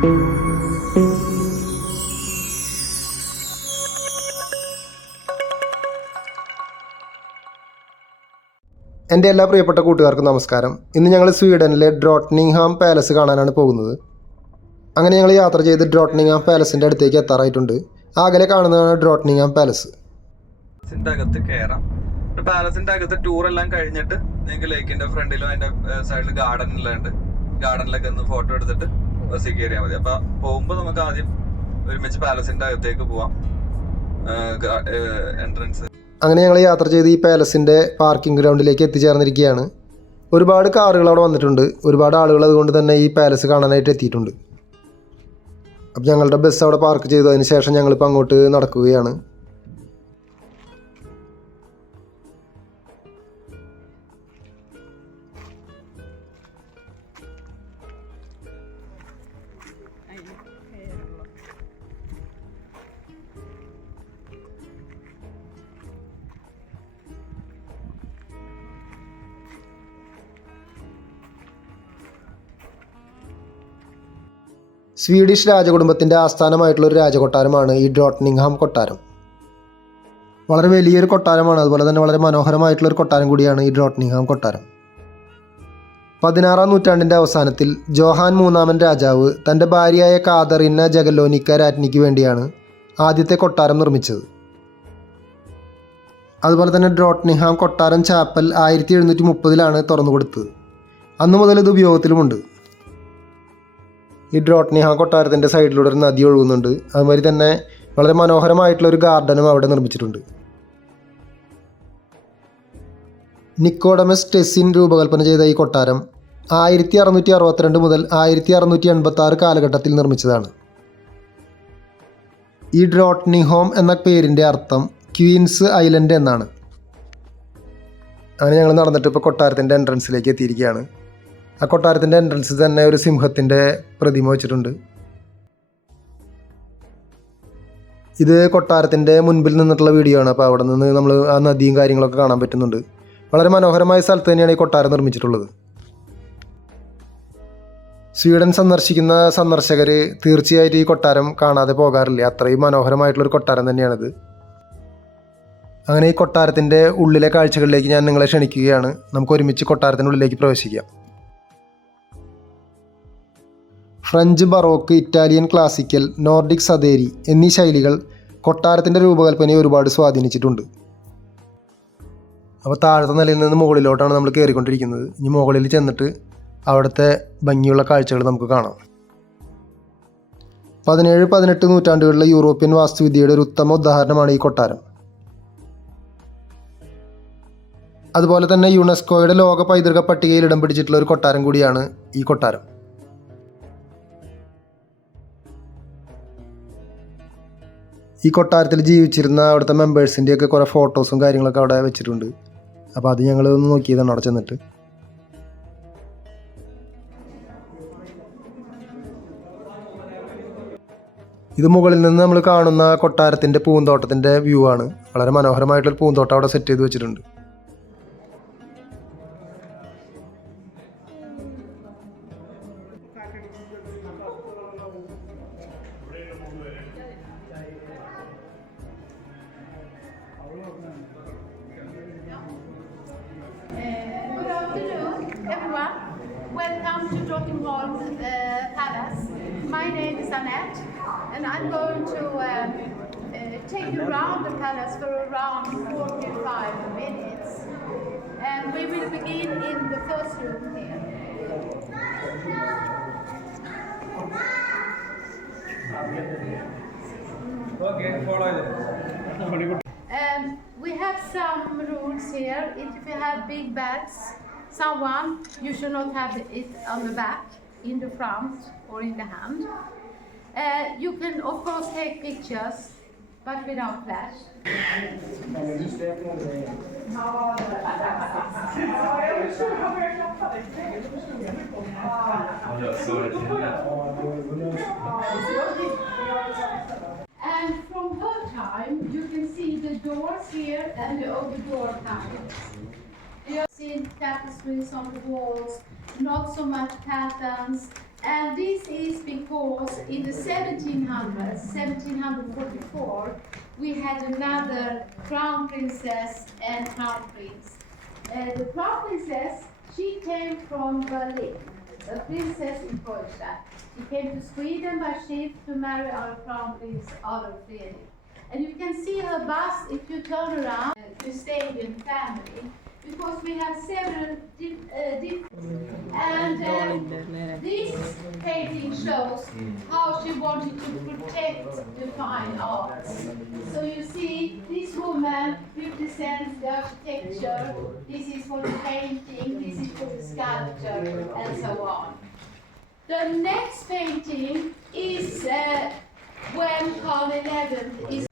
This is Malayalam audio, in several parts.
എൻ്റെ എല്ലാ പ്രിയപ്പെട്ട കൂട്ടുകാർക്കും നമസ്കാരം. ഇന്ന് ഞങ്ങൾ സ്വീഡനിലെ ഡ്രോട്ട്നിങ്ഹാം പാലസ് കാണാനാണ് പോകുന്നത്. അങ്ങനെ ഞങ്ങൾ യാത്ര ചെയ്ത് ഡ്രോട്ട്നിങ്ഹാം പാലസിൻ്റെ അടുത്തേക്ക് എത്താറായിട്ടുണ്ട്. അകലെ കാണുന്നതാണ് ഡ്രോട്ട്നിങ്ഹാം പാലസ്. അകത്ത് കയറാം. പാലസിന്റെ അകത്ത് ടൂർ എല്ലാം കഴിഞ്ഞിട്ട് നിങ്ങൾക്ക് ലേക്കിന്റെ ഫ്രണ്ടിലും അതിന്റെ സൈഡിൽ ഗാർഡനിലുണ്ട്. ഗാർഡനിലൊക്കെ ഒന്ന് ഫോട്ടോ എടുത്തിട്ട് ബസ്സിൽ കയറിയാൽ മതി. അപ്പൊ പോകുമ്പോൾ നമുക്ക് ആദ്യം ഒരുമിച്ച് പാലസിന്റെ അകത്തേക്ക് പോവാം. എൻട്രൻസ്. അങ്ങനെ ഞങ്ങൾ യാത്ര ചെയ്ത് ഈ പാലസിൻ്റെ പാർക്കിംഗ് ഗ്രൗണ്ടിലേക്ക് എത്തിച്ചേർന്നിരിക്കുകയാണ്. ഒരുപാട് കാറുകൾ അവിടെ വന്നിട്ടുണ്ട്. ഒരുപാട് ആളുകൾ അതുകൊണ്ട് തന്നെ ഈ പാലസ് കാണാനായിട്ട് എത്തിയിട്ടുണ്ട്. അപ്പോൾ ഞങ്ങളുടെ ബസ് അവിടെ പാർക്ക് ചെയ്തു. അതിന് ശേഷം ഞങ്ങളിപ്പോൾ അങ്ങോട്ട് നടക്കുകയാണ്. സ്വീഡിഷ് രാജകുടുംബത്തിൻ്റെ ആസ്ഥാനമായിട്ടുള്ളൊരു രാജകൊട്ടാരമാണ് ഈ ഡ്രോട്ട്നിങ്ഹാം കൊട്ടാരം. വളരെ വലിയൊരു കൊട്ടാരമാണ്. അതുപോലെ തന്നെ വളരെ മനോഹരമായിട്ടുള്ളൊരു കൊട്ടാരം കൂടിയാണ് ഈ ഡ്രോട്ട്നിങ്ഹാം കൊട്ടാരം. 16-ാം നൂറ്റാണ്ടിൻ്റെ അവസാനത്തിൽ ജോഹാൻ മൂന്നാമൻ രാജാവ് തൻ്റെ ഭാര്യയായ കാതറിന ജഗലോനിക്ക രാജ്ഞിക്ക് വേണ്ടിയാണ് ആദ്യത്തെ കൊട്ടാരം നിർമ്മിച്ചത്. അതുപോലെ തന്നെ ഡ്രോട്ട്നിങ്ഹാം കൊട്ടാരം ചാപ്പൽ 1730-ലാണ് തുറന്നു കൊടുത്തത്. അന്നു മുതൽ ഇത് ഉപയോഗത്തിലുമുണ്ട്. ഈ ഡ്രോട്ട്നിങ്ഹാം കൊട്ടാരത്തിൻ്റെ സൈഡിലൂടെ ഒരു നദി ഒഴുകുന്നുണ്ട്. അതുമാതിരി തന്നെ വളരെ മനോഹരമായിട്ടുള്ളൊരു ഗാർഡനും അവിടെ നിർമ്മിച്ചിട്ടുണ്ട്. നിക്കോഡമസ് ടെസ്സിൻ രൂപകൽപ്പന ചെയ്ത ഈ കൊട്ടാരം 1662 മുതൽ 1686 കാലഘട്ടത്തിൽ നിർമ്മിച്ചതാണ്. ഈ ഡ്രോട്ട്നിങ്ഹാം എന്ന പേരിൻ്റെ അർത്ഥം ക്വീൻസ് ഐലൻഡ് എന്നാണ്. അങ്ങനെ ഞങ്ങൾ നടന്നിട്ട് ഇപ്പോൾ കൊട്ടാരത്തിൻ്റെ എൻട്രൻസിലേക്ക് എത്തിയിരിക്കുകയാണ്. ആ കൊട്ടാരത്തിൻ്റെ എൻട്രൻസിൽ തന്നെ ഒരു സിംഹത്തിൻ്റെ പ്രതിമ വെച്ചിട്ടുണ്ട്. ഇത് കൊട്ടാരത്തിൻ്റെ മുൻപിൽ നിന്നിട്ടുള്ള വീഡിയോ ആണ്. അപ്പോൾ അവിടെ നിന്ന് നമ്മൾ ആ നദിയും കാര്യങ്ങളൊക്കെ കാണാൻ പറ്റുന്നുണ്ട്. വളരെ മനോഹരമായ സ്ഥലത്ത് തന്നെയാണ് ഈ കൊട്ടാരം നിർമ്മിച്ചിട്ടുള്ളത്. സ്വീഡൻ സന്ദർശിക്കുന്ന സന്ദർശകർ തീർച്ചയായിട്ടും ഈ കൊട്ടാരം കാണാതെ പോകാറില്ല. അത്രയും മനോഹരമായിട്ടുള്ളൊരു കൊട്ടാരം തന്നെയാണിത്. അങ്ങനെ ഈ കൊട്ടാരത്തിൻ്റെ ഉള്ളിലെ കാഴ്ചകളിലേക്ക് ഞാൻ നിങ്ങളെ ക്ഷണിക്കുകയാണ്. നമുക്ക് ഒരുമിച്ച് കൊട്ടാരത്തിൻ്റെ ഉള്ളിലേക്ക് പ്രവേശിക്കാം. French baroque, Italian classical, Nordic സദേരി എന്നീ ശൈലികൾ കൊട്ടാരത്തിൻ്റെ രൂപകൽപ്പനയെ ഒരുപാട് സ്വാധീനിച്ചിട്ടുണ്ട്. അപ്പോൾ താഴത്തെ നിലയിൽ നിന്ന് മുകളിലോട്ടാണ് നമ്മൾ കയറിക്കൊണ്ടിരിക്കുന്നത്. ഇനി മുകളിൽ ചെന്നിട്ട് അവിടുത്തെ ഭംഗിയുള്ള കാഴ്ചകൾ നമുക്ക് കാണാം. 17-18 നൂറ്റാണ്ടുകളിലെ യൂറോപ്യൻ വാസ്തുവിദ്യയുടെ ഒരു ഉത്തമ ഉദാഹരണമാണ് ഈ കൊട്ടാരം. അതുപോലെ തന്നെ യുനെസ്കോയുടെ ലോക പൈതൃക പട്ടികയിൽ ഇടം പിടിച്ചിട്ടുള്ള ഒരു കൊട്ടാരം കൂടിയാണ് ഈ കൊട്ടാരം. ഈ കൊട്ടാരത്തിൽ ജീവിച്ചിരുന്ന അവിടുത്തെ മെമ്പേഴ്സിൻ്റെയൊക്കെ കുറേ ഫോട്ടോസും കാര്യങ്ങളൊക്കെ അവിടെ വെച്ചിട്ടുണ്ട്. അപ്പോൾ അത് ഞങ്ങൾ ഒന്ന് നോക്കിയതാണ് അവിടെ ചെന്നിട്ട്. ഇത് മുകളിൽ നിന്ന് നമ്മൾ കാണുന്ന കൊട്ടാരത്തിൻ്റെ പൂന്തോട്ടത്തിൻ്റെ വ്യൂ ആണ്. വളരെ മനോഹരമായിട്ടൊരു പൂന്തോട്ടം അവിടെ സെറ്റ് ചെയ്ത് വെച്ചിട്ടുണ്ട്. Welcome to Drottningholm Palace. My name is Annette, and I'm going to take you around the palace for around 45 minutes. And we will begin in the first room here. Okay, follow it. We have some rules here. If you have big bags, someone, you should not have it on the back, in the front, or in the hand. You can, of course, take pictures, but without flash. And from her time, you can see the doors here and the over-door panels. You have seen tapestries on the walls, not so much patterns, And this is because in the 1700s, 1744, we had another crown princess and crown prince. The crown princess, she came from Berlin, a princess in Prussia. She came to Sweden by ship to marry our crown prince Adolf Fredrik. And you can see her bust if you turn around the Stadium family, because we have several different. And this painting shows how she wanted to protect the fine arts. So you see, this woman represents the architecture, this is for the painting, this is for the sculpture, and so on. The next painting is when Carl XI is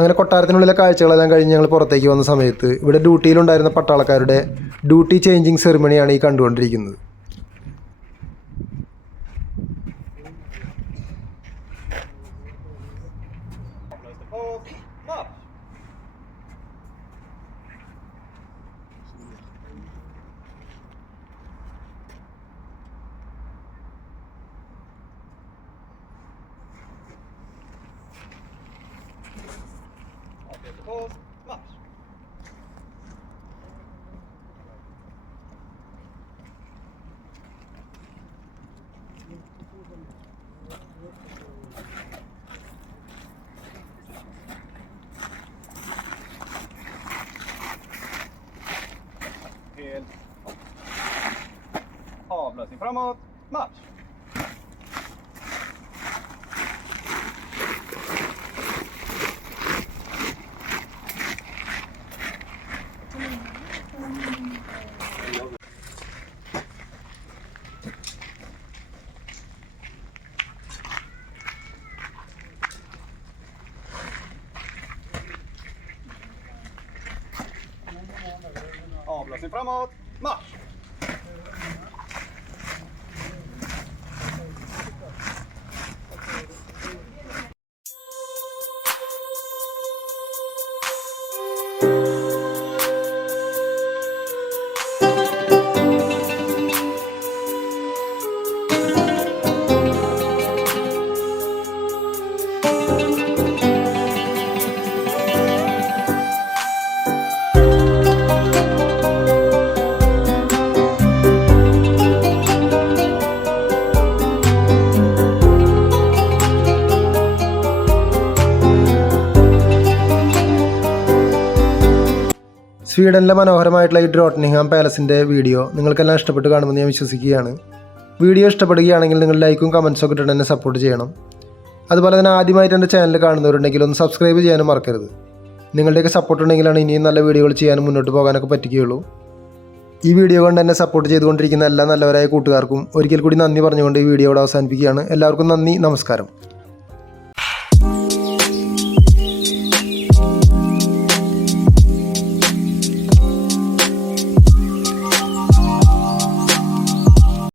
അങ്ങനെ കൊട്ടാരത്തിനുള്ളിലെ കാഴ്ചകളെല്ലാം കഴിഞ്ഞ് ഞങ്ങൾ പുറത്തേക്ക് വന്ന സമയത്ത് ഇവിടെ ഡ്യൂട്ടിയിലുണ്ടായിരുന്ന പട്ടാളക്കാരുടെ ഡ്യൂട്ടി ചേഞ്ചിങ് സെറിമണിയാണ് ഈ കണ്ടുകൊണ്ടിരിക്കുന്നത്. Avlösning framåt, marsch! Avlösning framåt, marsch! സ്വീഡനിലെ മനോഹരമായിട്ടുള്ള ഈ ഡ്രോട്ടനിങ്ഹാം പാലസിൻ്റെ വീഡിയോ നിങ്ങൾക്കെല്ലാം ഇഷ്ടപ്പെട്ട് കാണുമെന്ന് ഞാൻ വിശ്വസിക്കുകയാണ്. വീഡിയോ ഇഷ്ടപ്പെടുകയാണെങ്കിൽ നിങ്ങൾ ലൈക്കും കമൻസും ഒക്കെ ഇട്ടിട്ട് എന്നെ സപ്പോർട്ട് ചെയ്യണം. അതുപോലെ തന്നെ ആദ്യമായിട്ട് എൻ്റെ ചാനൽ കാണുന്നവരുണ്ടെങ്കിൽ ഒന്ന് സബ്സ്ക്രൈബ് ചെയ്യാനും മറക്കരുത്. നിങ്ങളുടെയൊക്കെ സപ്പോർട്ട് ഉണ്ടെങ്കിലാണ് ഇനിയും നല്ല വീഡിയോകൾ ചെയ്യാനും മുന്നോട്ട് പോകാനൊക്കെ പറ്റുകയുള്ളൂ. ഈ വീഡിയോ കൊണ്ട് എന്നെ സപ്പോർട്ട് ചെയ്തുകൊണ്ടിരിക്കുന്ന എല്ലാ നല്ലവരായ കൂട്ടുകാർക്കും ഒരിക്കൽ കൂടി നന്ദി പറഞ്ഞുകൊണ്ട് ഈ വീഡിയോ ഇവിടെ അവസാനിപ്പിക്കുകയാണ്. എല്ലാവർക്കും നന്ദി, നമസ്കാരം.